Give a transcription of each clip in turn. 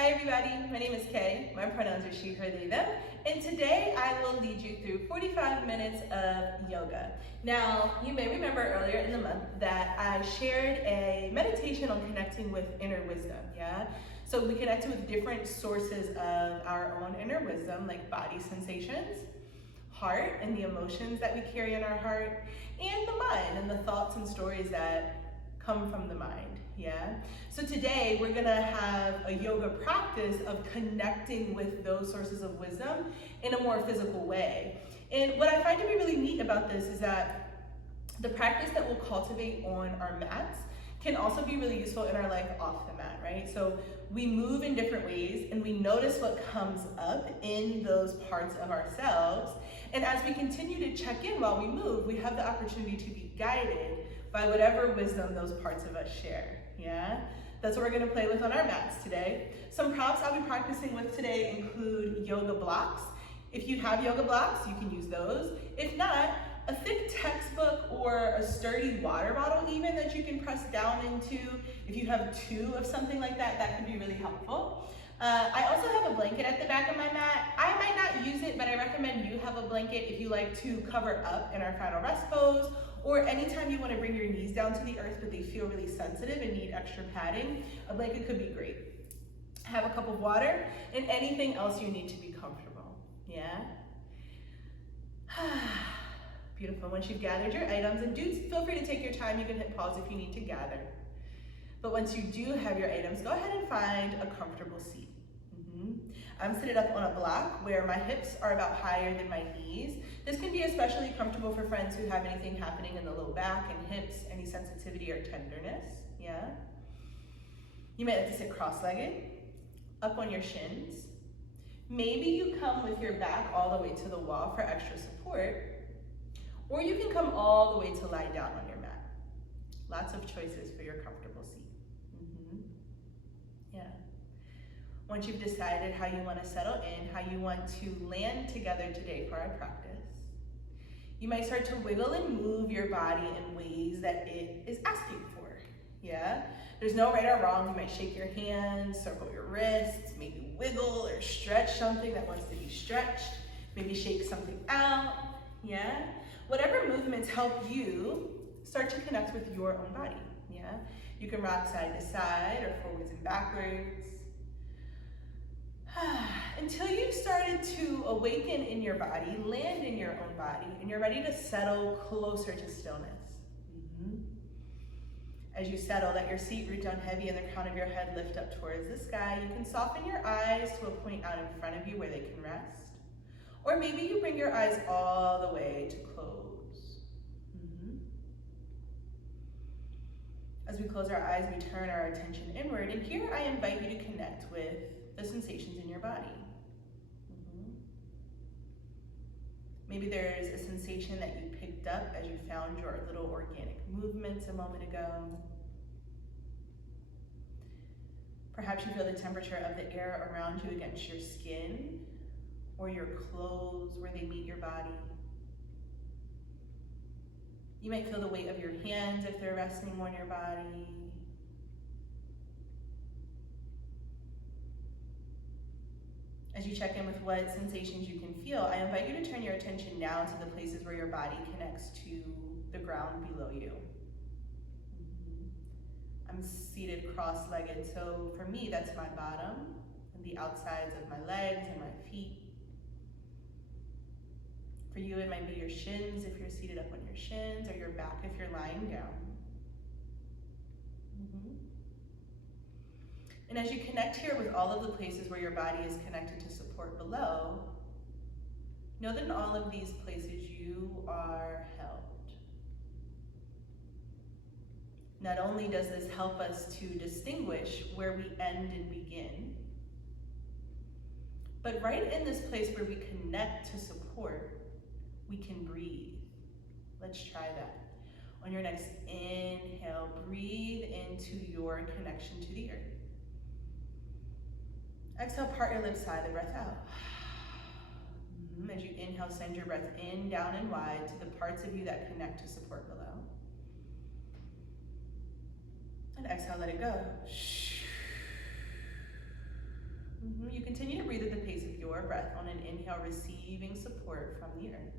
Hi everybody, my name is Kay. My pronouns are she, her, they, them. And today I will lead you through 45 minutes of yoga. Now, you may remember earlier in the month that I shared a meditation on connecting with inner wisdom, yeah? So we connected with different sources of our own inner wisdom, like body sensations, heart and the emotions that we carry in our heart, and the mind and the thoughts and stories that come from the mind, yeah? So today we're gonna have a yoga practice of connecting with those sources of wisdom in a more physical way. And what I find to be really neat about this is that the practice that we'll cultivate on our mats can also be really useful in our life off the mat, right? So we move in different ways and we notice what comes up in those parts of ourselves. And as we continue to check in while we move, we have the opportunity to be guided by whatever wisdom those parts of us share, yeah? That's what we're gonna play with on our mats today. Some prompts I'll be practicing with today include yoga blocks. If you have yoga blocks, you can use those. If not, a thick textbook or a sturdy water bottle even that you can press down into. If you have two of something like that, that could be really helpful. I also have a blanket at the back of my mat. I might not use it, but I recommend you have a blanket if you like to cover up in our final rest pose, or anytime you want to bring your knees down to the earth but they feel really sensitive and need extra padding, a blanket could be great. Have a cup of water and anything else you need to be comfortable, yeah? Beautiful. Once you've gathered your items, and do feel free to take your time, you can hit pause if you need to gather. But once you do have your items, go ahead and find a comfortable seat. I'm seated up on a block where my hips are about higher than my knees. This can be especially comfortable for friends who have anything happening in the low back and hips, any sensitivity or tenderness, yeah? You might like to sit cross-legged, up on your shins. Maybe you come with your back all the way to the wall for extra support, or you can come all the way to lie down on your mat. Lots of choices for your comfortable seat. Yeah. Once you've decided how you want to settle in, how you want to land together today for our practice, you might start to wiggle and move your body in ways that it is asking for, yeah? There's no right or wrong. You might shake your hands, circle your wrists, maybe wiggle or stretch something that wants to be stretched, maybe shake something out, yeah? Whatever movements help you start to connect with your own body, yeah? You can rock side to side or forwards and backwards. Until you've started to awaken in your body, land in your own body, and you're ready to settle closer to stillness. As you settle, let your seat root down heavy and the crown of your head lift up towards the sky. You can soften your eyes to a point out in front of you where they can rest. Or maybe you bring your eyes all the way to close. As we close our eyes, we turn our attention inward, and here I invite you to connect with the sensations in your body. Maybe there's a sensation that you picked up as you found your little organic movements a moment ago. Perhaps you feel the temperature of the air around you against your skin or your clothes where they meet your body. You might feel the weight of your hands if they're resting on your body. As you check in with what sensations you can feel, I invite you to turn your attention now to the places where your body connects to the ground below you. I'm seated cross-legged, so for me, that's my bottom and the outsides of my legs and my feet. For you, it might be your shins if you're seated up on your shins, or your back if you're lying down. And as you connect here with all of the places where your body is connected to support below, know that in all of these places you are held. Not only does this help us to distinguish where we end and begin, but right in this place where we connect to support, we can breathe. Let's try that. On your next inhale, breathe into your connection to the earth. Exhale, part your lips, sigh the breath out. As you inhale, send your breath in, down, and wide to the parts of you that connect to support below. And exhale, let it go. You continue to breathe at the pace of your breath. On an inhale, receiving support from the earth.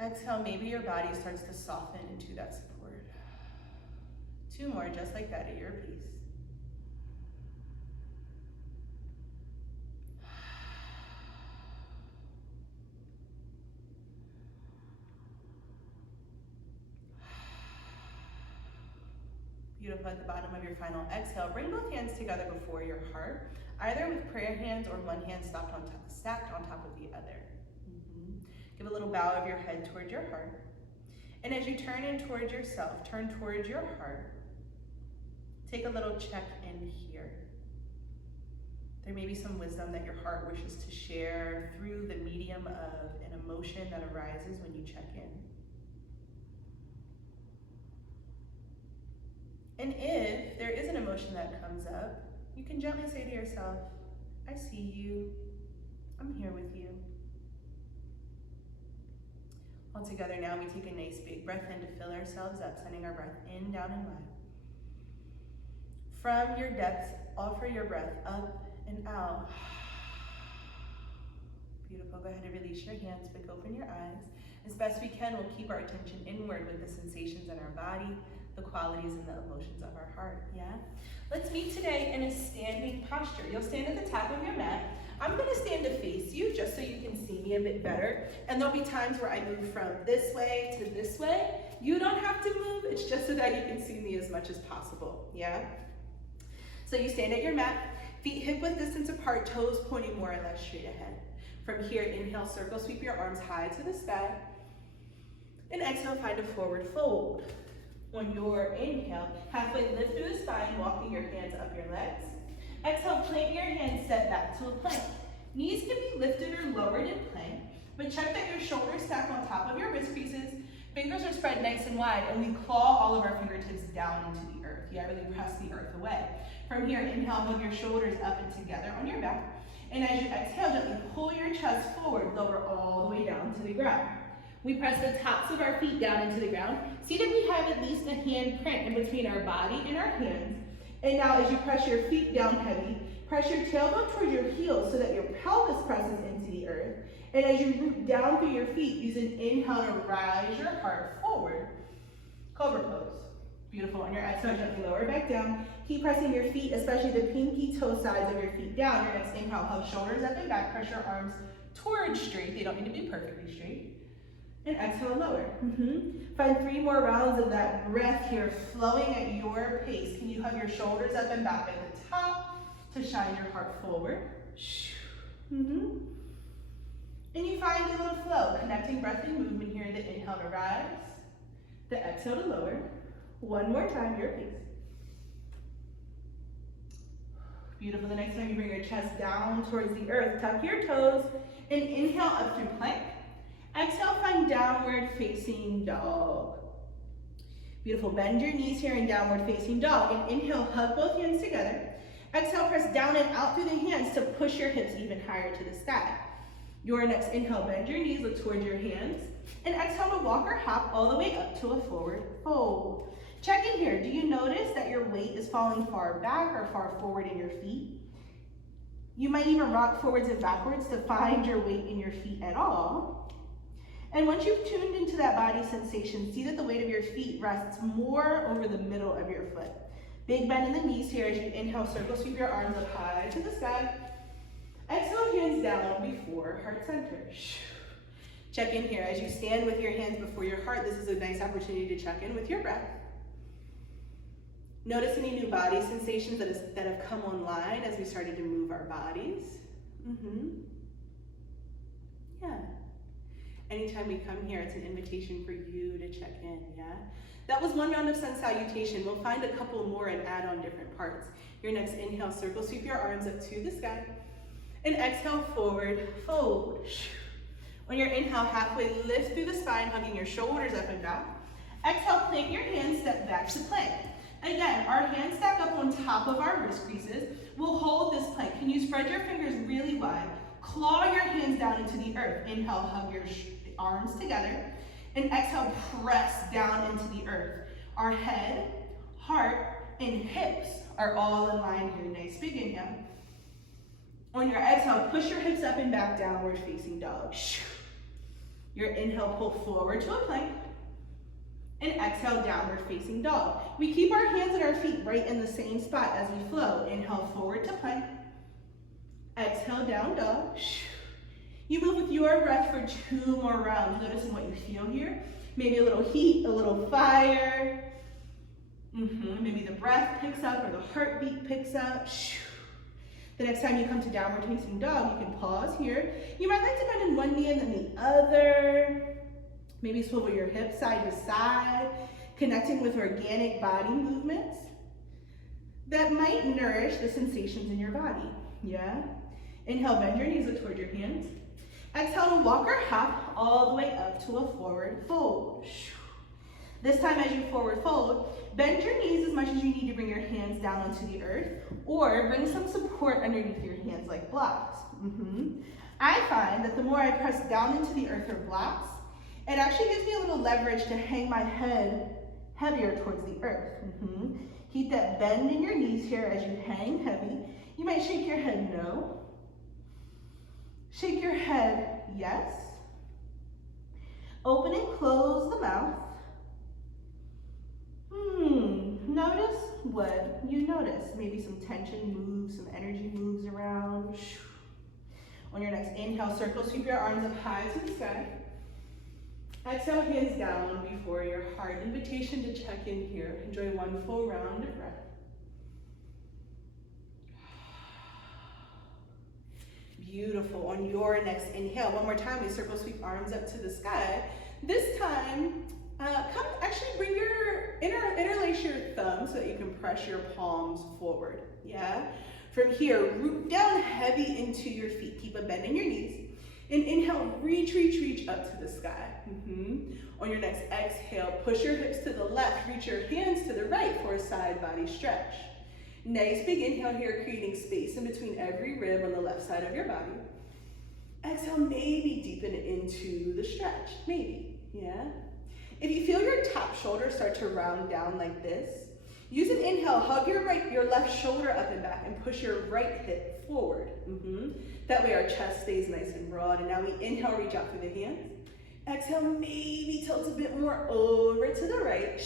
Exhale, maybe your body starts to soften into that support. 2 more, just like that, at your pace. Beautiful. At the bottom of your final exhale, bring both hands together before your heart, either with prayer hands or one hand stacked on top of the other. Give a little bow of your head towards your heart. And as you turn in towards yourself, turn towards your heart, take a little check in here. There may be some wisdom that your heart wishes to share through the medium of an emotion that arises when you check in. And if there is an emotion that comes up, you can gently say to yourself, I see you, I'm here with you. All together now, we take a nice big breath in to fill ourselves up, sending our breath in, down, and wide. From your depths, offer your breath up and out. Beautiful. Go ahead and release your hands, but open your eyes. As best we can, we'll keep our attention inward with the sensations in our body, the qualities and the emotions of our heart, yeah? Let's meet today in a standing posture. You'll stand at the top of your mat. I'm gonna stand to face you just so you can see me a bit better. And there'll be times where I move from this way to this way. You don't have to move, it's just so that you can see me as much as possible, yeah? So you stand at your mat, feet hip-width distance apart, toes pointing more or less straight ahead. From here, inhale, circle, sweep your arms high to the sky. And exhale, find a forward fold. On your inhale, halfway lift through the spine, walking your hands up your legs. Exhale, plant your hands, step back to a plank. Knees can be lifted or lowered in plank, but check that your shoulders stack on top of your wrist creases. Fingers are spread nice and wide, and we claw all of our fingertips down into the earth. Yeah, really press the earth away. From here, inhale, hug your shoulders up and together on your back. And as you exhale, gently pull your chest forward, lower all the way down to the ground. We press the tops of our feet down into the ground. See that we have at least a hand print in between our body and our hands. And now as you press your feet down heavy, press your tailbone towards your heels so that your pelvis presses into the earth. And as you root down through your feet, use an inhale to rise your heart forward. Cobra pose. Beautiful. On your exhale, gently lower back down. Keep pressing your feet, especially the pinky toe sides of your feet down. Your next inhale, hug shoulders up and back. Press your arms towards straight. They don't need to be perfectly straight. And exhale, lower. Find 3 more rounds of that breath here, flowing at your pace. Can you hug your shoulders up and back at the top to shine your heart forward? And you find a little flow, connecting breath and movement here. The inhale to rise, the exhale to lower. One more time, your pace. Beautiful. The next time you bring your chest down towards the earth, tuck your toes, and inhale up through plank. Exhale, find downward facing dog. Beautiful. Bend your knees here in downward facing dog. And inhale, hug both hands together. Exhale, press down and out through the hands to push your hips even higher to the sky. Your next inhale, bend your knees, look towards your hands. And exhale to walk or hop all the way up to a forward fold. Check in here. Do you notice that your weight is falling far back or far forward in your feet? You might even rock forwards and backwards to find your weight in your feet at all. And once you've tuned into that body sensation, see that the weight of your feet rests more over the middle of your foot. Big bend in the knees here as you inhale, circle, sweep your arms up high to the sky. Exhale, hands down before heart center. Check in here. As you stand with your hands before your heart, this is a nice opportunity to check in with your breath. Notice any new body sensations that have come online as we started to move our bodies. Yeah. Anytime we come here, it's an invitation for you to check in, yeah? That was one round of sun salutation. We'll find a couple more and add on different parts. Your next inhale, circle, sweep your arms up to the sky. And exhale, forward fold. On your inhale, halfway lift through the spine, hugging your shoulders up and down. Exhale, plant your hands, step back to plank. Again, our hands stack up on top of our wrist creases. We'll hold this plank. Can you spread your fingers really wide? Claw your hands down into the earth. Inhale, hug your arms together. And exhale, press down into the earth. Our head, heart, and hips are all in line here. Nice big inhale. On your exhale, push your hips up and back, downward facing dog. Your inhale, pull forward to a plank. And exhale, downward facing dog. We keep our hands and our feet right in the same spot as we flow. Inhale, forward to plank. Exhale, down dog. You move with your breath for 2 more rounds. Noticing what you feel here. Maybe a little heat, a little fire. Maybe the breath picks up or the heartbeat picks up. The next time you come to downward facing dog, you can pause here. You might like to bend in one knee and then the other. Maybe swivel your hips side to side, connecting with organic body movements that might nourish the sensations in your body. Yeah? Inhale, bend your knees, look toward your hands. Exhale to walk or hop all the way up to a forward fold. This time as you forward fold, bend your knees as much as you need to bring your hands down onto the earth, or bring some support underneath your hands like blocks. I find that the more I press down into the earth or blocks, it actually gives me a little leverage to hang my head heavier towards the earth. Keep that bend in your knees here as you hang heavy. You might shake your head no. Shake your head yes. Open and close the mouth. Notice what you notice. Maybe some tension moves, some energy moves around. On your next inhale, circle, sweep your arms up high to the sky. Exhale, hands down before your heart. Invitation to check in here. Enjoy one full round of breath. Beautiful. On your next inhale, one more time, we circle, sweep arms up to the sky. This time, actually bring your, interlace your thumbs so that you can press your palms forward, yeah? From here, root down heavy into your feet. Keep a bend in your knees. And inhale, reach, reach, reach up to the sky. On your next exhale, push your hips to the left, reach your hands to the right for a side body stretch. Nice big inhale here, creating space in between every rib on the left side of your body. Exhale, maybe deepen into the stretch, maybe, yeah? If you feel your top shoulder start to round down like this, use an inhale, hug your left shoulder up and back and push your right hip forward. That way our chest stays nice and broad. And now we inhale, reach out through the hands. Exhale, maybe tilt a bit more over to the right.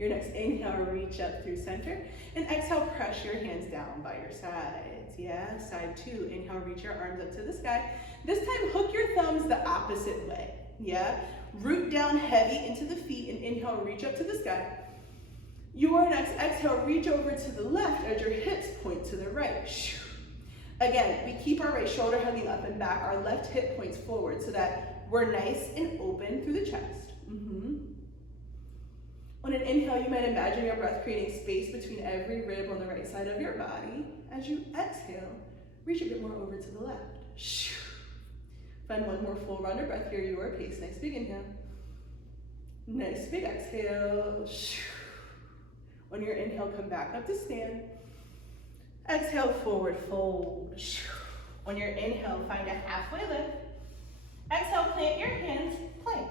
Your next inhale, reach up through center. And exhale, press your hands down by your sides. Yeah, side 2, inhale, reach your arms up to the sky. This time, hook your thumbs the opposite way. Yeah, root down heavy into the feet and inhale, reach up to the sky. Your next exhale, reach over to the left as your hips point to the right. Again, we keep our right shoulder hugging up and back, our left hip points forward so that we're nice and open through the chest. On an inhale, you might imagine your breath creating space between every rib on the right side of your body. As you exhale, reach a bit more over to the left. Find one more full round of breath here, your pace. Nice big inhale. Nice big exhale. On your inhale, come back up to stand. Exhale, forward fold. On your inhale, find a halfway lift. Exhale, plant your hands, plank.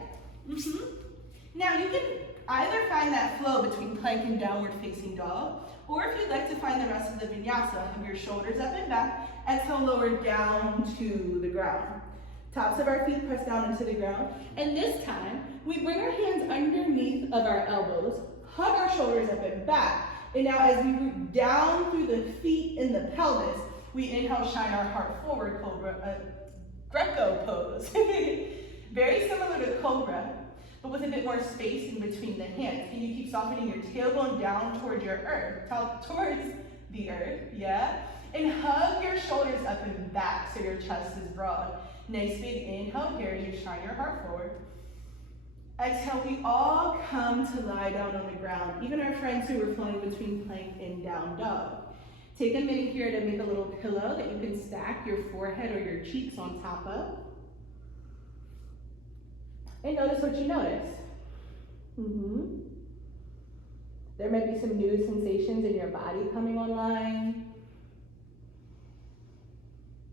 Now you can either find that flow between plank and downward facing dog, or if you'd like to find the rest of the vinyasa, have your shoulders up and back. Exhale, lower down to the ground. Tops of our feet press down into the ground. And this time, we bring our hands underneath of our elbows, hug our shoulders up and back. And now as we root down through the feet and the pelvis, we inhale, shine our heart forward, cobra, Greco pose. Very similar to cobra, but with a bit more space in between the hands. Can you keep softening your tailbone down towards your earth, towards the earth, yeah? And hug your shoulders up and back so your chest is broad. Nice big inhale here as you shine your heart forward. Exhale, we all come to lie down on the ground, even our friends who are flowing between plank and down dog. Take a minute here to make a little pillow that you can stack your forehead or your cheeks on top of. And notice what you notice. There might be some new sensations in your body coming online.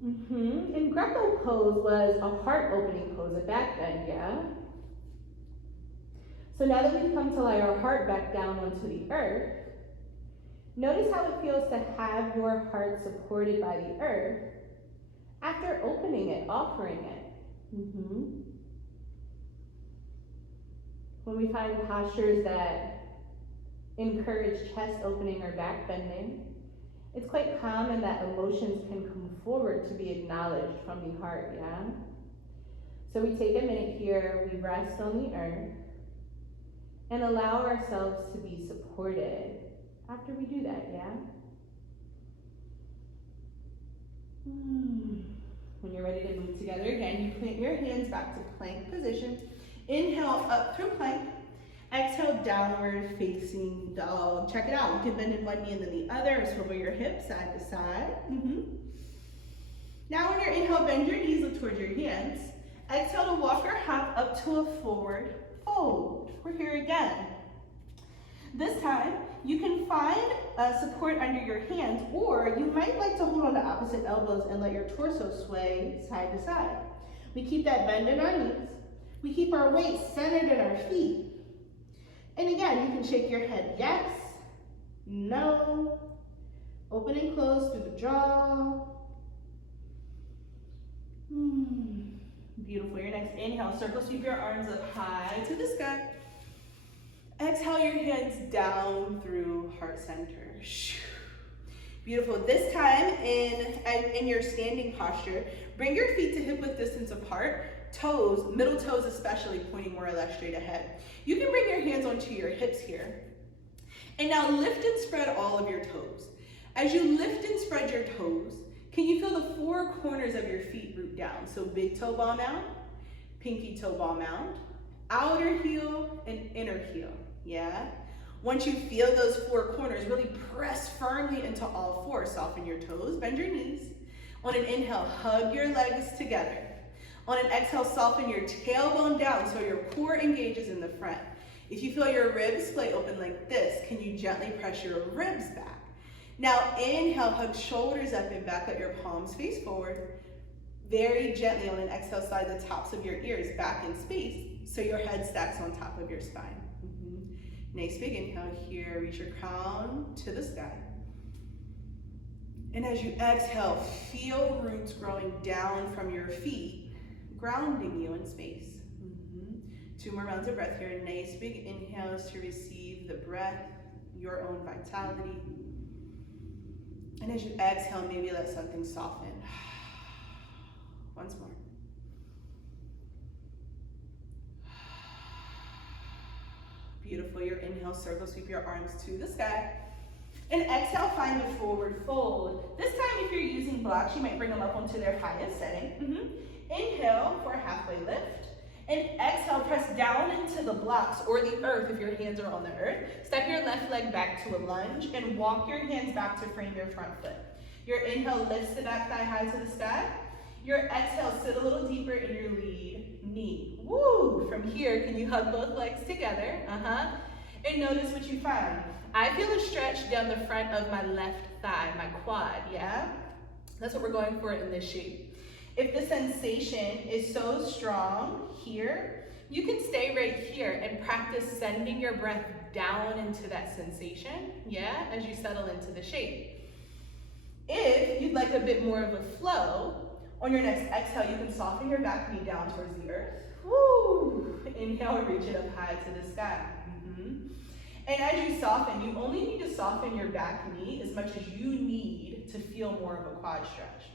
And Greco pose was a heart opening pose, a back bend, yeah? So now that we've come to lie our heart back down onto the earth, Notice how it feels to have your heart supported by the earth after opening it, offering it. When we find postures that encourage chest opening or back bending, it's quite common that emotions can come forward to be acknowledged from the heart, yeah? So we take a minute here, we rest on the earth, and allow ourselves to be supported after we do that, yeah? When you're ready to move together again, you plant your hands back to plank position. Inhale up through plank. Exhale, downward facing dog. Check it out. You can bend in one knee and then the other, or swivel your hips side to side. Now when you're inhale, bend your knees, look towards your hands. Exhale to walk or hop up to a forward fold. We're here again. This time, you can find support under your hands, or you might like to hold on to opposite elbows and let your torso sway side to side. We keep that bend in our knees. We keep our weight centered in our feet. And again, you can shake your head yes, no, open and close through the jaw. Beautiful. Your next inhale, circle sweep your arms up high to the sky. Exhale your hands down through heart center. Beautiful. This time in your standing posture, bring your feet to hip width distance apart. Toes, middle toes especially, pointing more or less straight ahead. You can bring your hands onto your hips here. And now lift and spread all of your toes. As you lift and spread your toes, can you feel the four corners of your feet root down? So big toe ball mound, pinky toe ball mound, outer heel, and inner heel, yeah? Once you feel those four corners, really press firmly into all four. Soften your toes, bend your knees. On an inhale, hug your legs together. On an exhale, soften your tailbone down so your core engages in the front. If you feel your ribs splay open like this, can you gently press your ribs back? Now inhale, hug shoulders up and back, let your palms face forward. Very gently on an exhale, slide the tops of your ears back in space so your head stacks on top of your spine. Nice big inhale here, reach your crown to the sky. And as you exhale, feel roots growing down from your feet, grounding you in space. 2 more rounds of breath here. Nice big inhales to receive the breath, your own vitality. And as you exhale, maybe let something soften. Once more. Beautiful. Your inhale, circle, sweep your arms to the sky. And exhale, find the forward fold. This time, if you're using blocks, you might bring them up onto their highest setting. Inhale for a halfway lift. And exhale, press down into the blocks or the earth if your hands are on the earth. Step your left leg back to a lunge and walk your hands back to frame your front foot. Your inhale lifts the back thigh high to the sky. Your exhale, sit a little deeper in your lead knee. Woo! From here, can you hug both legs together? And notice what you find. I feel a stretch down the front of my left thigh, my quad, yeah? That's what we're going for in this shape. If the sensation is so strong here, you can stay right here and practice sending your breath down into that sensation, yeah, as you settle into the shape. If you'd like a bit more of a flow, on your next exhale, you can soften your back knee down towards the earth. Woo! Inhale, reach it up high to the sky. And as you soften, you only need to soften your back knee as much as you need to feel more of a quad stretch.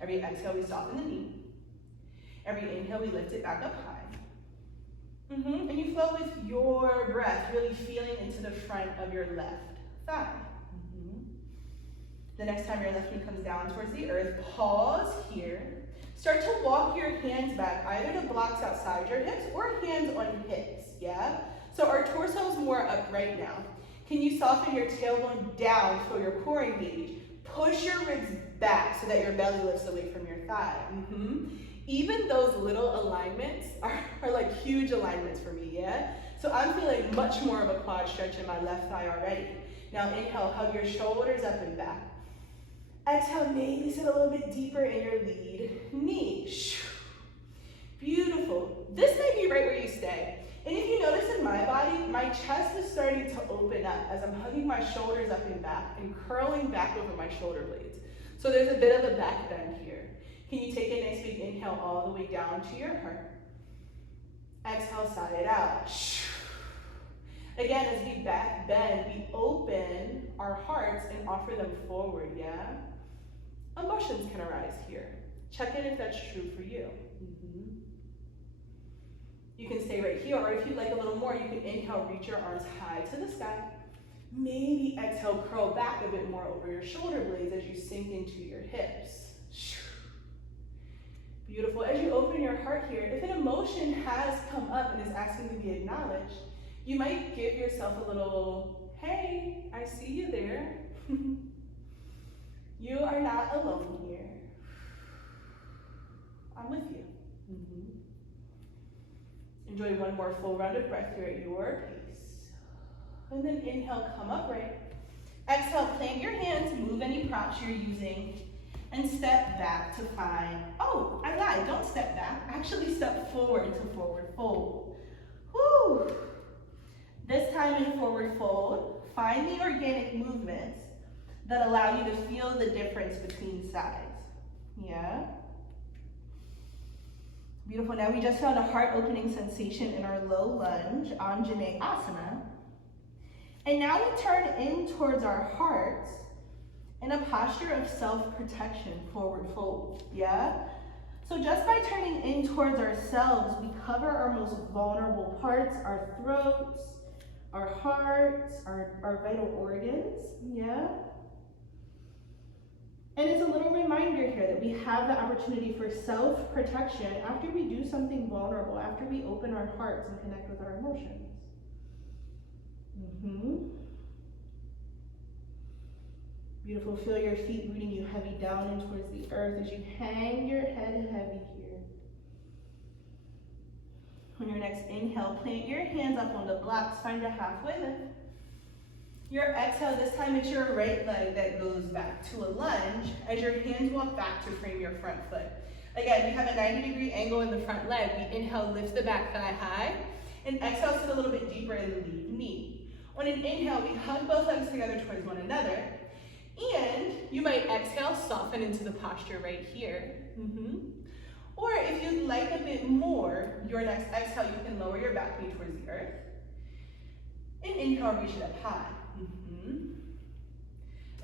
Every exhale, we soften the knee. Every inhale, we lift it back up high. And you flow with your breath, really feeling into the front of your left thigh. The next time your left knee comes down towards the earth, pause here. Start to walk your hands back, either to blocks outside your hips or hands on hips, yeah? So our torso is more upright now. Can you soften your tailbone down, feel your core engage? Push your ribs back so that your belly lifts away from your thigh. Even those little alignments are like huge alignments for me, yeah? So I'm feeling much more of a quad stretch in my left thigh already. Now inhale, hug your shoulders up and back. Exhale, maybe sit a little bit deeper in your lead knee. Beautiful. This may be right where you stay. And if you notice in my body, my chest is starting to open up as I'm hugging my shoulders up and back and curling back over my shoulder blades. So there's a bit of a back bend here. Can you take a nice big inhale all the way down to your heart? Exhale, sigh it out. Again, as we back bend, we open our hearts and offer them forward, yeah? Emotions can arise here. Check in if that's true for you. You can stay right here, or if you'd like a little more, you can inhale, reach your arms high to the sky. Maybe exhale, curl back a bit more over your shoulder blades as you sink into your hips. Beautiful. As you open your heart here, if an emotion has come up and is asking to be acknowledged, you might give yourself a little, hey, I see you there. You are not alone here. I'm with you. Enjoy one more full round of breath here at your pace. And then inhale, come upright. Exhale, plant your hands, move any props you're using, and step back to find, oh, I lied, don't step back. Actually step forward to forward fold. Whew. This time in forward fold, find the organic movements that allow you to feel the difference between sides. Yeah? Beautiful. Now we just found a heart-opening sensation in our low lunge, Anjaneyasana. And now we turn in towards our hearts in a posture of self-protection, forward fold. Yeah? So just by turning in towards ourselves, we cover our most vulnerable parts, our throats, our hearts, our vital organs. Yeah? And it's a little reminder here that we have the opportunity for self-protection after we do something vulnerable, after we open our hearts and connect with our emotions. Beautiful. Feel your feet rooting you heavy down in towards the earth as you hang your head heavy here. On your next inhale, plant your hands up on the blocks, find a halfway lift. Your exhale, this time it's your right leg that goes back to a lunge as your hands walk back to frame your front foot. Again, we have a 90-degree angle in the front leg. We inhale, lift the back thigh high, and exhale, sit a little bit deeper in the lead knee. On an inhale, we hug both legs together towards one another, and you might exhale, soften into the posture right here. Or if you'd like a bit more, your next exhale, you can lower your back knee towards the earth, and inhale, reach it up high.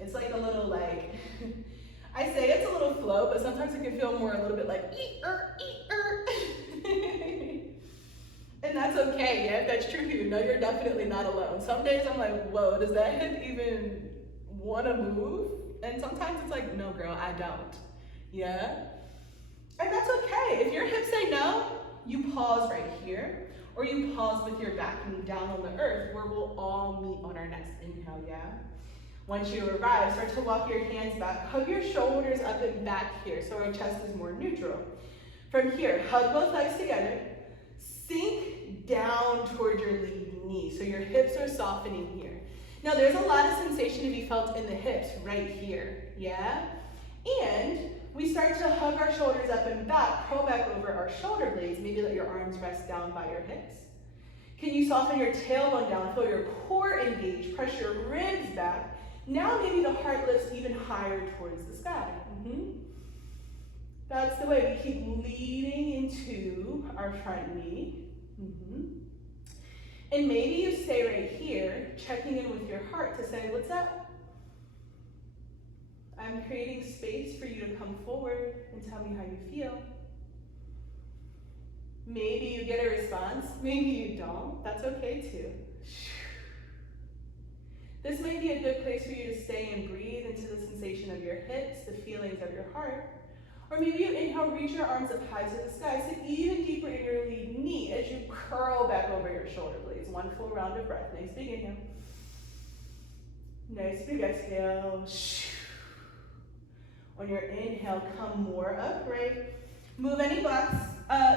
It's like a little I say it's a little flow, but sometimes it can feel more a little bit like And that's okay, yeah, if that's true for you, no, you're definitely not alone. Some days I'm like, whoa, does that hip even want to move? And sometimes it's like, no girl, I don't, yeah? And that's okay. If your hips say no, you pause right here, or you pause with your back knee down on the earth, where we'll all meet on our next inhale, yeah? Once you arrive, start to walk your hands back, hug your shoulders up and back here, so our chest is more neutral. From here, hug both legs together, sink down toward your lead knee, so your hips are softening here. Now there's a lot of sensation to be felt in the hips right here, yeah? And we start to hug our shoulders up and back, curl back over our shoulder blades, maybe let your arms rest down by your hips. Can you soften your tailbone down, feel your core engage, press your ribs back. Now maybe the heart lifts even higher towards the sky. That's the way we keep leading into our front knee. And maybe you stay right here, checking in with your heart to say, what's up? I'm creating space for you to come forward and tell me how you feel. Maybe you get a response, maybe you don't. That's okay too. This may be a good place for you to stay and breathe into the sensation of your hips, the feelings of your heart. Or maybe you inhale, reach your arms up high to the sky, sit even deeper in your lead knee as you curl back over your shoulder blades. One full round of breath. Nice big inhale. Nice big exhale. On your inhale, come more upright. Move any blocks,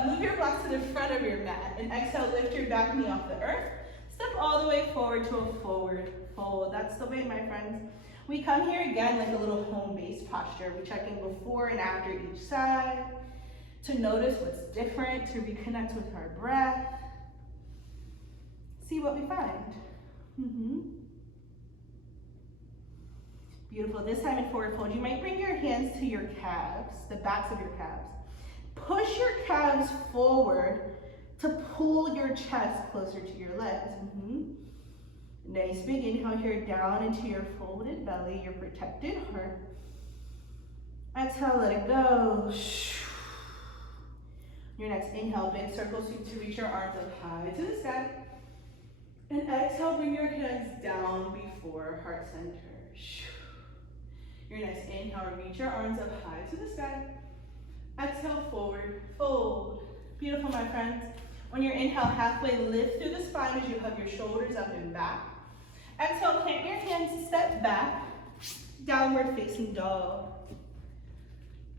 move your blocks to the front of your mat. And exhale, lift your back knee off the earth. Step all the way forward to a forward fold. That's the way, my friends. We come here again like a little home-based posture. We check in before and after each side to notice what's different, to reconnect with our breath. See what we find. Beautiful. This time in forward fold, you might bring your hands to your calves, the backs of your calves. Push your calves forward to pull your chest closer to your legs. Nice big inhale here down into your folded belly, your protected heart. Exhale, let it go. Your next inhale, big circle sweep to reach your arms up high to the sky. And exhale, bring your hands down before heart center. Your next inhale, reach your arms up high to the sky. Exhale, forward, fold. Beautiful, my friends. On your inhale, halfway lift through the spine as you hug your shoulders up and back. Exhale, plant your hands, step back, downward facing dog.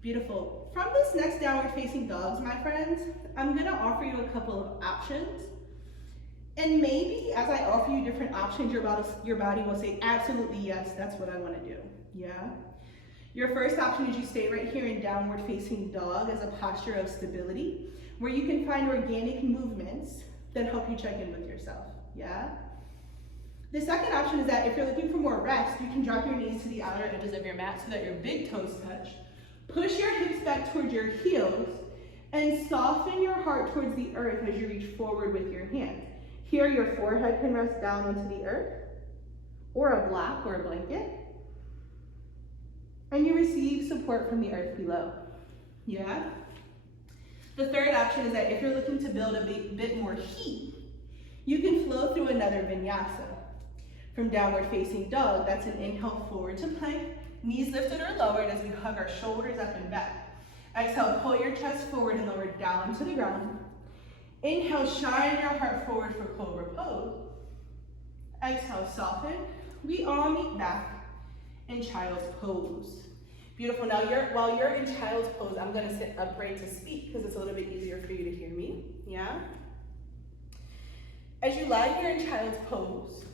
Beautiful. From this next downward facing dogs, my friends, I'm gonna offer you a couple of options. And maybe as I offer you different options, your body will say, absolutely yes, that's what I wanna do, yeah? Your first option is you stay right here in downward facing dog as a posture of stability, where you can find organic movements that help you check in with yourself, yeah? The second option is that if you're looking for more rest, you can drop your knees to the outer edges of your mat so that your big toes touch. Push your hips back towards your heels and soften your heart towards the earth as you reach forward with your hands. Here, your forehead can rest down onto the earth, or a block or a blanket. And you receive support from the earth below, yeah? The third option is that if you're looking to build a bit more heat, you can flow through another vinyasa. From downward facing dog, that's an inhale forward to plank, knees lifted or lowered as we hug our shoulders up and back. Exhale, pull your chest forward and lower down to the ground. Inhale, shine your heart forward for cobra pose. Exhale, soften. We all meet back in child's pose. Beautiful. Now, while you're in child's pose, I'm going to sit upright to speak because it's a little bit easier for you to hear me. Yeah? As you lie here in child's pose,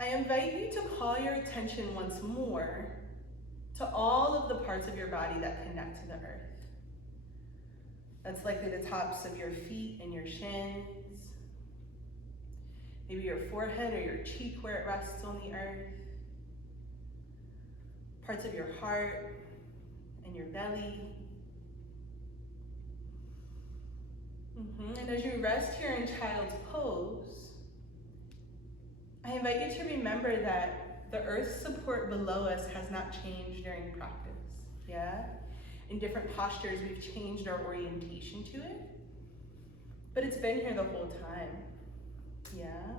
I invite you to call your attention once more to all of the parts of your body that connect to the earth. That's likely the tops of your feet and your shins, maybe your forehead or your cheek where it rests on the earth, parts of your heart and your belly. And as you rest here in child's pose, I invite you to remember that the earth's support below us has not changed during practice, yeah? In different postures, we've changed our orientation to it, but it's been here the whole time, yeah?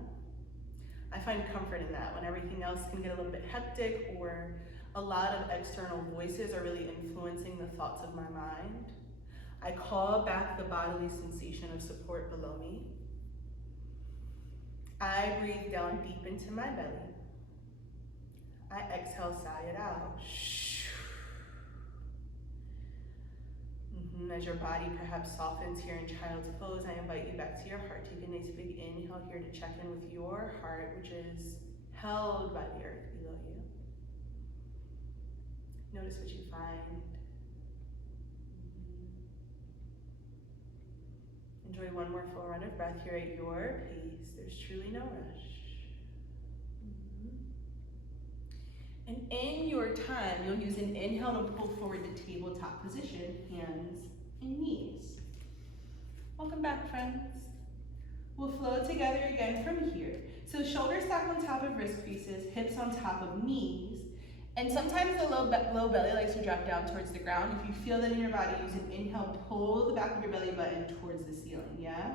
I find comfort in that when everything else can get a little bit hectic or a lot of external voices are really influencing the thoughts of my mind. I call back the bodily sensation of support below me. I breathe down deep into my belly. I exhale, sigh it out. As your body perhaps softens here in child's pose, I invite you back to your heart. Take a nice big inhale here to check in with your heart, which is held by the earth below you. Notice what you find. Enjoy one more full run of breath here at your pace. There's truly no rush. And in your time, you'll use an inhale to pull forward the tabletop position, hands and knees. Welcome back, friends. We'll flow together again from here. So shoulders stack on top of wrist creases, hips on top of knees, and sometimes the low belly likes to drop down towards the ground. If you feel that in your body, use an inhale, pull the back of your belly button towards the ceiling, yeah?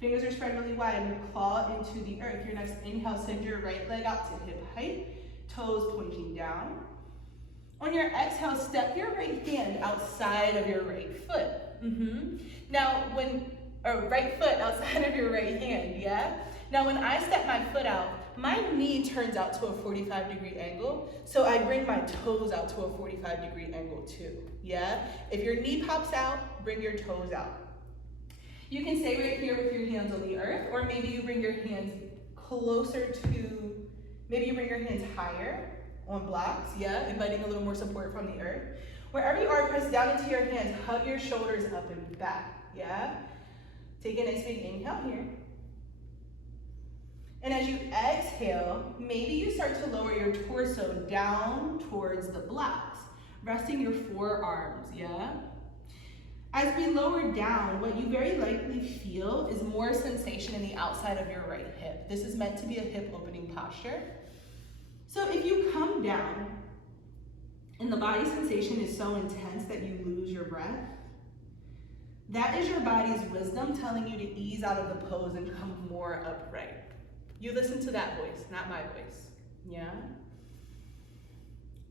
Fingers are spread really wide and you claw into the earth. Your next inhale, send your right leg out to hip height, toes pointing down. On your exhale, step your right hand outside of your right foot. Now, right foot outside of your right hand, yeah? Now, when I step my foot out, my knee turns out to a 45-degree angle, so I bring my toes out to a 45-degree angle too, yeah? If your knee pops out, bring your toes out. You can stay right here with your hands on the earth, or maybe you bring your hands closer to, maybe you bring your hands higher on blocks, yeah? Inviting a little more support from the earth. Wherever you are, press down into your hands, hug your shoulders up and back, yeah? Take a nice big inhale here. And as you exhale, maybe you start to lower your torso down towards the blocks, resting your forearms, yeah? As we lower down, what you very likely feel is more sensation in the outside of your right hip. This is meant to be a hip opening posture. So if you come down and the body sensation is so intense that you lose your breath, that is your body's wisdom telling you to ease out of the pose and come more upright. You listen to that voice, not my voice, yeah?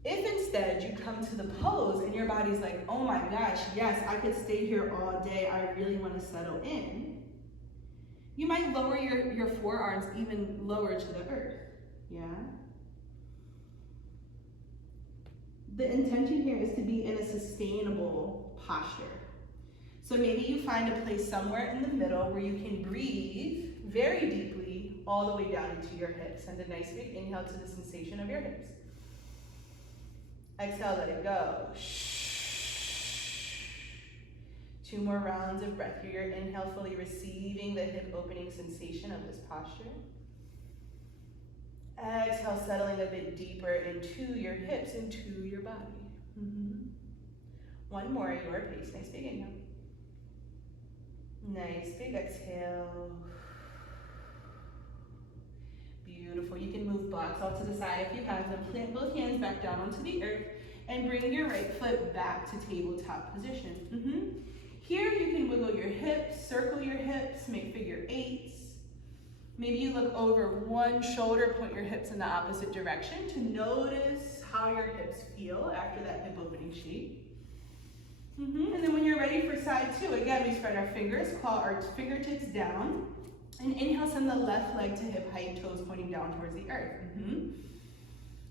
If instead you come to the pose and your body's like, oh my gosh, yes, I could stay here all day, I really want to settle in, you might lower your forearms even lower to the earth, yeah? The intention here is to be in a sustainable posture. So maybe you find a place somewhere in the middle where you can breathe very deeply all the way down into your hips. Send a nice big inhale to the sensation of your hips. Exhale, let it go. 2 more rounds of breath here. Your inhale, fully receiving the hip opening sensation of this posture. Exhale, settling a bit deeper into your hips, into your body. One more at your pace. Nice big inhale. Nice big exhale. Beautiful. You can move blocks off to the side if you have them. Plant both hands back down onto the earth and bring your right foot back to tabletop position. Here you can wiggle your hips, circle your hips, make figure 8s. Maybe you look over one shoulder, point your hips in the opposite direction to notice how your hips feel after that hip opening shape. And then when you're ready for side 2, again, we spread our fingers, claw our fingertips down, and inhale, send the left leg to hip height, toes pointing down towards the earth.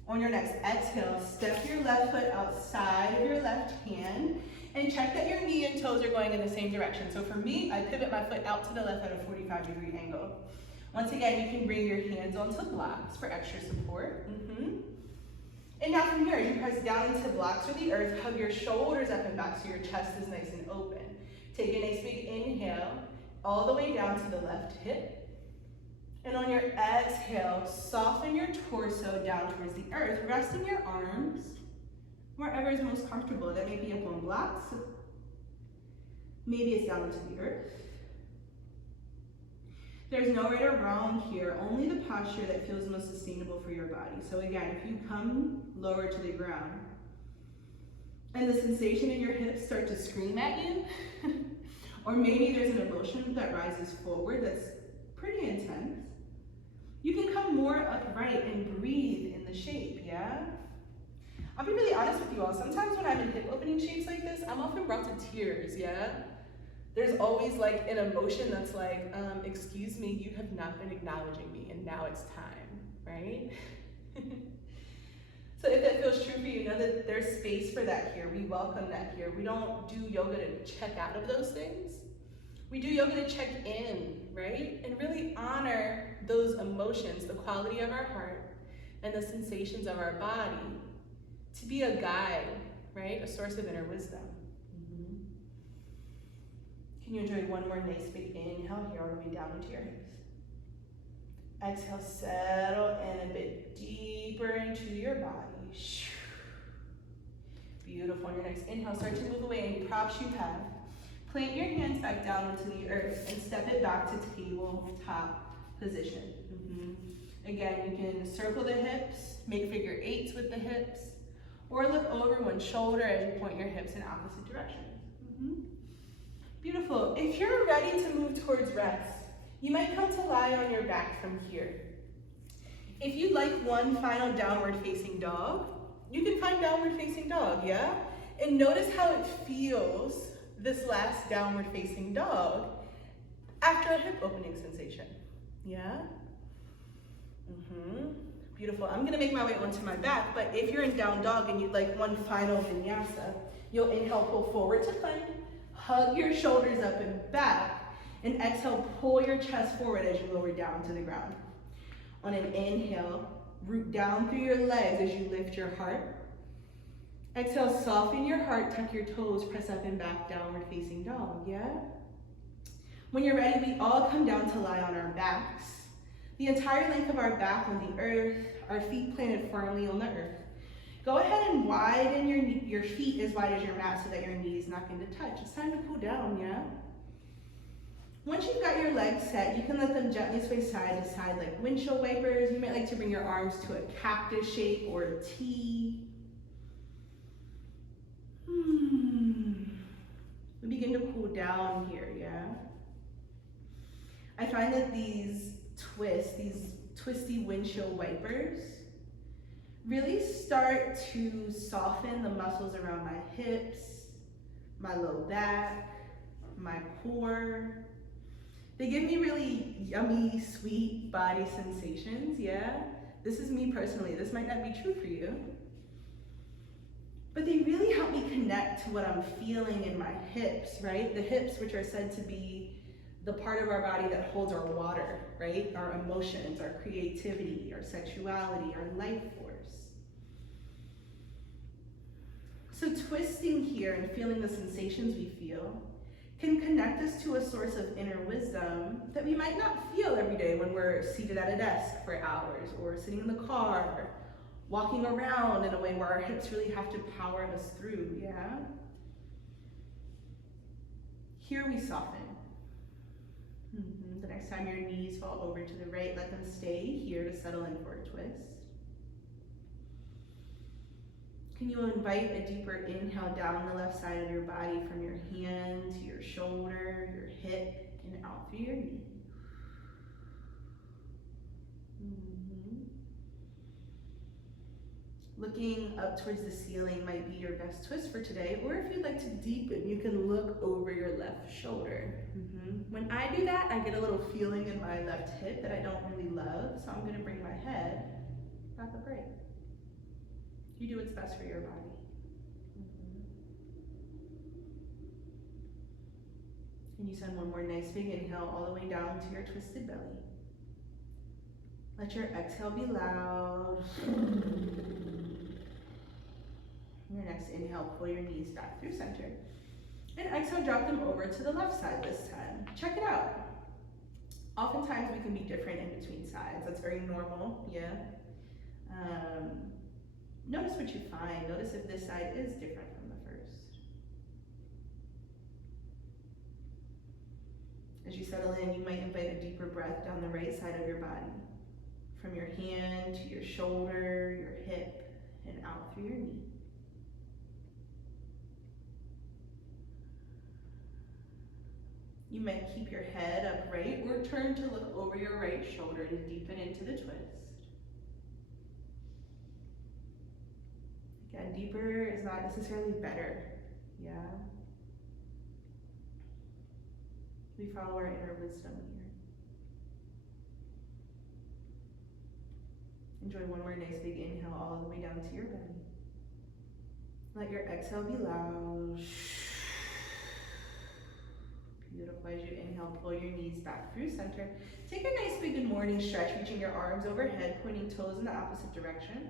On your next exhale, step your left foot outside of your left hand, and check that your knee and toes are going in the same direction. So for me, I pivot my foot out to the left at a 45-degree angle. Once again, you can bring your hands onto blocks for extra support. And now from here, as you press down into blocks or the earth, hug your shoulders up and back so your chest is nice and open. Take a nice big inhale, all the way down to the left hip. And on your exhale, soften your torso down towards the earth, resting your arms wherever is most comfortable. That may be up on blocks. Maybe it's down into the earth. There's no right or wrong here, only the posture that feels most sustainable for your body. So again, if you come lower to the ground and the sensation in your hips start to scream at you, or maybe there's an emotion that rises forward that's pretty intense, you can come more upright and breathe in the shape, yeah? I'll be really honest with you all. Sometimes when I'm in hip opening shapes like this, I'm often brought to tears, yeah? There's always like an emotion that's like, excuse me, you have not been acknowledging me and now it's time, right? So if that feels true for you, know that there's space for that here. We welcome that here. We don't do yoga to check out of those things. We do yoga to check in, right? And really honor those emotions, the quality of our heart and the sensations of our body to be a guide, right? A source of inner wisdom. Can you enjoy one more nice big inhale here all the way down into your hips? Exhale, settle in a bit deeper into your body. Beautiful. On your next inhale, start to move away any props you have. Plant your hands back down into the earth and step it back to tabletop position. Again, you can circle the hips, make figure 8s with the hips, or look over one shoulder as you point your hips in opposite directions. Beautiful. If you're ready to move towards rest, you might come to lie on your back from here. If you'd like one final downward facing dog, you can find downward facing dog, yeah? And notice how it feels, this last downward facing dog, after a hip opening sensation, yeah? Beautiful. I'm gonna make my way onto my back, but if you're in down dog and you'd like one final vinyasa, you'll inhale, pull forward to plank, hug your shoulders up and back, and exhale, pull your chest forward as you lower down to the ground. On an inhale, root down through your legs as you lift your heart. Exhale, soften your heart, tuck your toes, press up and back, downward facing dog, yeah? When you're ready, we all come down to lie on our backs. The entire length of our back on the earth, our feet planted firmly on the earth. Go ahead and widen your feet as wide as your mat so that your knee is not going to touch. It's time to cool down, yeah? Once you've got your legs set, you can let them gently sway side to side like windshield wipers. You might like to bring your arms to a cactus shape or a T. We begin to cool down here, yeah? I find that these twisty windshield wipers really start to soften the muscles around my hips, my low back, my core. They give me really yummy, sweet body sensations, yeah? This is me personally. This might not be true for you. But they really help me connect to what I'm feeling in my hips, right? The hips, which are said to be the part of our body that holds our water, right? Our emotions, our creativity, our sexuality, our life force. So twisting here and feeling the sensations we feel can connect us to a source of inner wisdom that we might not feel every day when we're seated at a desk for hours or sitting in the car, walking around in a way where our hips really have to power us through, yeah? Here we soften. The next time your knees fall over to the right, let them stay here to settle in for a twist. Can you invite a deeper inhale down the left side of your body from your hand to your shoulder, your hip, and out through your knee. Looking up towards the ceiling might be your best twist for today, or if you'd like to deepen, you can look over your left shoulder. When I do that, I get a little feeling in my left hip that I don't really love, so I'm going to bring my head back up right. You do what's best for your body. And you send one more nice big inhale all the way down to your twisted belly. Let your exhale be loud. Your next inhale, pull your knees back through center. And exhale, drop them over to the left side this time. Check it out. Oftentimes we can be different in between sides. That's very normal, yeah? Notice what you find. Notice if this side is different from the first. As you settle in, you might invite a deeper breath down the right side of your body. From your hand to your shoulder, your hip, and out through your knee. You might keep your head upright or turn to look over your right shoulder to deepen into the twist. Again, deeper is not necessarily better, yeah? We follow our inner wisdom here. Enjoy one more nice big inhale all the way down to your belly. Let your exhale be loud. Beautiful. As you inhale, pull your knees back through center. Take a nice big good morning stretch, reaching your arms overhead, pointing toes in the opposite direction.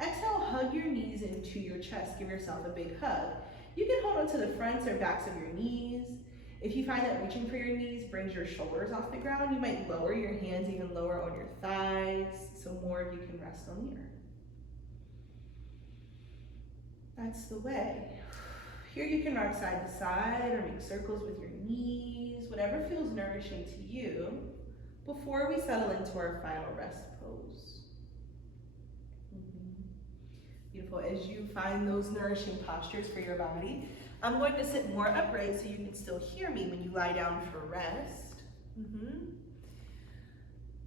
Exhale, hug your knees into your chest. Give yourself a big hug. You can hold on to the fronts or backs of your knees. If you find that reaching for your knees brings your shoulders off the ground, you might lower your hands even lower on your thighs, so more of you can rest on the earth. That's the way. Here you can rock side to side or make circles with your knees, whatever feels nourishing to you, before we settle into our final rest pose. Beautiful. As you find those nourishing postures for your body, I'm going to sit more upright so you can still hear me when you lie down for rest.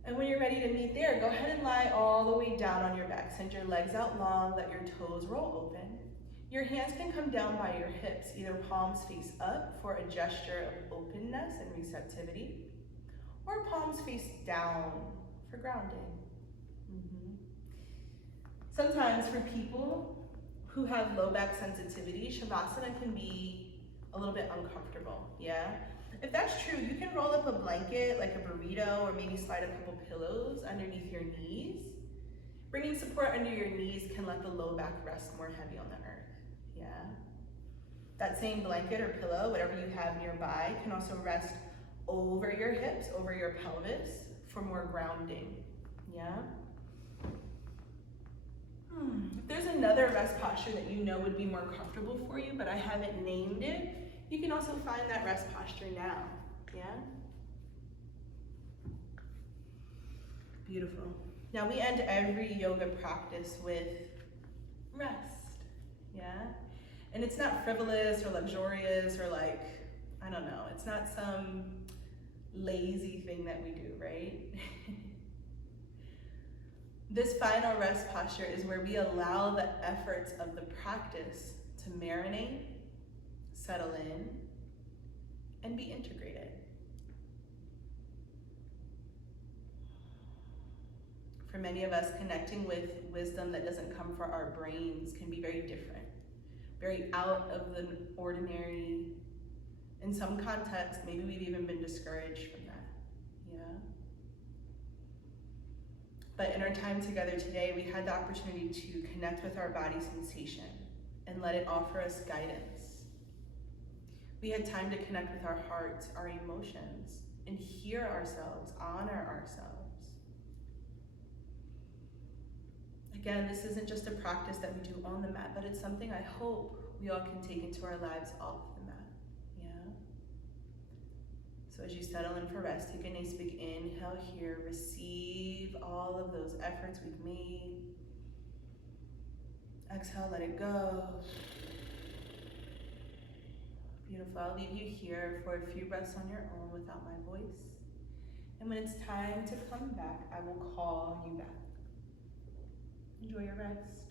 And when you're ready to meet there, go ahead and lie all the way down on your back. Send your legs out long, let your toes roll open. Your hands can come down by your hips, either palms face up for a gesture of openness and receptivity, or palms face down for grounding. Sometimes for people who have low back sensitivity, Shavasana can be a little bit uncomfortable, yeah? If that's true, you can roll up a blanket like a burrito or maybe slide a couple pillows underneath your knees. Bringing support under your knees can let the low back rest more heavy on the earth, yeah? That same blanket or pillow, whatever you have nearby, can also rest over your hips, over your pelvis, for more grounding, yeah? If there's another rest posture that you know would be more comfortable for you, but I haven't named it, you can also find that rest posture now, yeah? Beautiful. Now we end every yoga practice with rest, yeah? And it's not frivolous or luxurious or like, I don't know, it's not some lazy thing that we do, right? This final rest posture is where we allow the efforts of the practice to marinate, settle in, and be integrated. For many of us, connecting with wisdom that doesn't come from our brains can be very different, very out of the ordinary. In some contexts, maybe we've even been discouraged from that, yeah? But in our time together today, we had the opportunity to connect with our body sensation and let it offer us guidance. We had time to connect with our hearts, our emotions, and hear ourselves, honor ourselves. Again, this isn't just a practice that we do on the mat, but it's something I hope we all can take into our lives off the mat, yeah? So as you settle in for rest, take a nice big inhale here, receive all of those efforts we've made. Exhale, let it go. Beautiful, I'll leave you here for a few breaths on your own without my voice. And when it's time to come back, I will call you back. Enjoy your rest.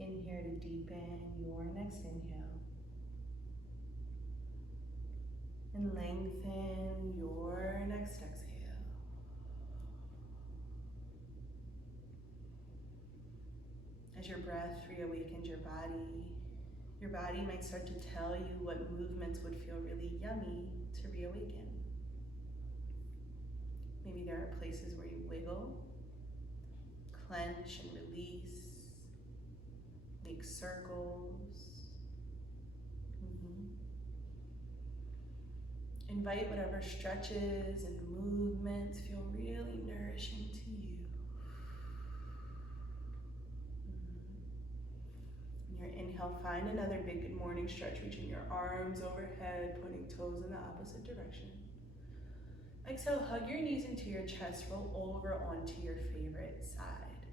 In here to deepen your next inhale. And lengthen your next exhale. As your breath reawakens your body might start to tell you what movements would feel really yummy to reawaken. Maybe there are places where you wiggle, clench and release, make circles. Invite whatever stretches and movements feel really nourishing to you. In your inhale, find another big good morning stretch, reaching your arms overhead, pointing toes in the opposite direction. Exhale, hug your knees into your chest, roll over onto your favorite side.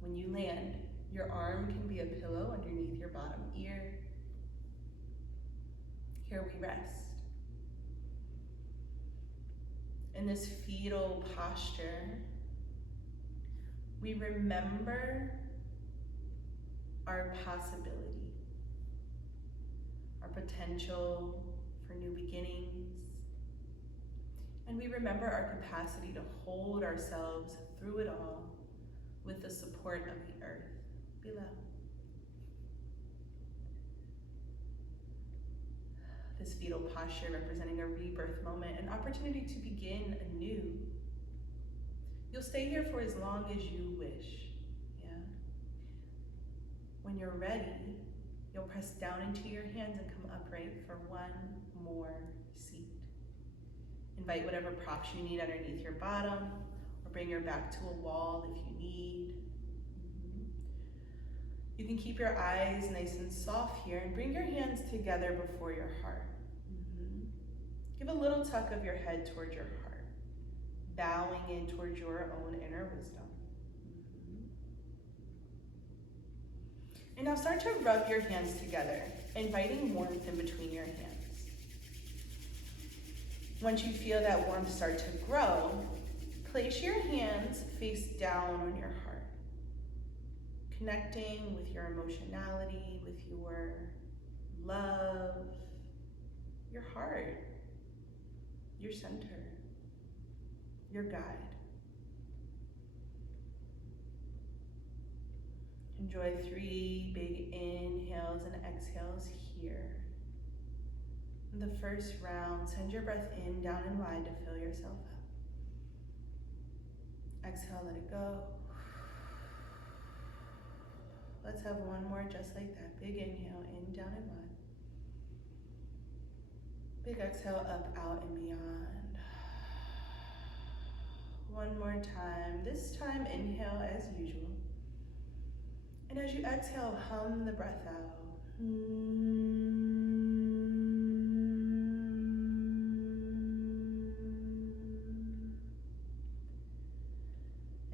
When you land, your arm can be a pillow underneath your bottom ear. Here we rest. In this fetal posture, we remember our possibility. our potential for new beginnings. And we remember our capacity to hold ourselves through it all with the support of the earth below. This fetal posture representing a rebirth moment, an opportunity to begin anew. You'll stay here for as long as you wish, yeah? When you're ready, you'll press down into your hands and come upright for one more seat. Invite whatever props you need underneath your bottom, or bring your back to a wall if you need. You can keep your eyes nice and soft here and bring your hands together before your heart. Give a little tuck of your head towards your heart, bowing in towards your own inner wisdom. And now start to rub your hands together, inviting warmth in between your hands. Once you feel that warmth start to grow, place your hands face down on your heart, connecting with your emotionality, with your love, your heart, your center, your guide. Enjoy 3 big inhales and exhales here. In the first round, send your breath in, down and wide to fill yourself up. Exhale, let it go. Let's have one more just like that. Big inhale, in, down and wide. Big exhale, up, out, and beyond. One more time. This time, inhale as usual. And as you exhale, hum the breath out.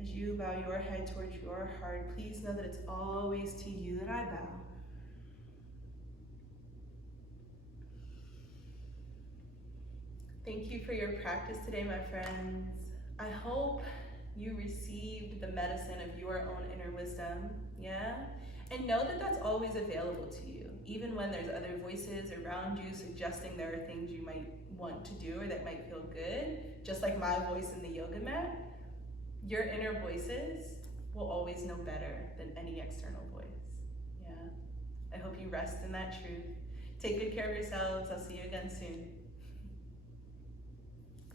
As you bow your head towards your heart, please know that it's always to you that I bow. Thank you for your practice today, my friends. I hope you received the medicine of your own inner wisdom, yeah? And know that that's always available to you, even when there's other voices around you suggesting there are things you might want to do or that might feel good, just like my voice in the yoga mat. Your inner voices will always know better than any external voice, yeah? I hope you rest in that truth. Take good care of yourselves. I'll see you again soon.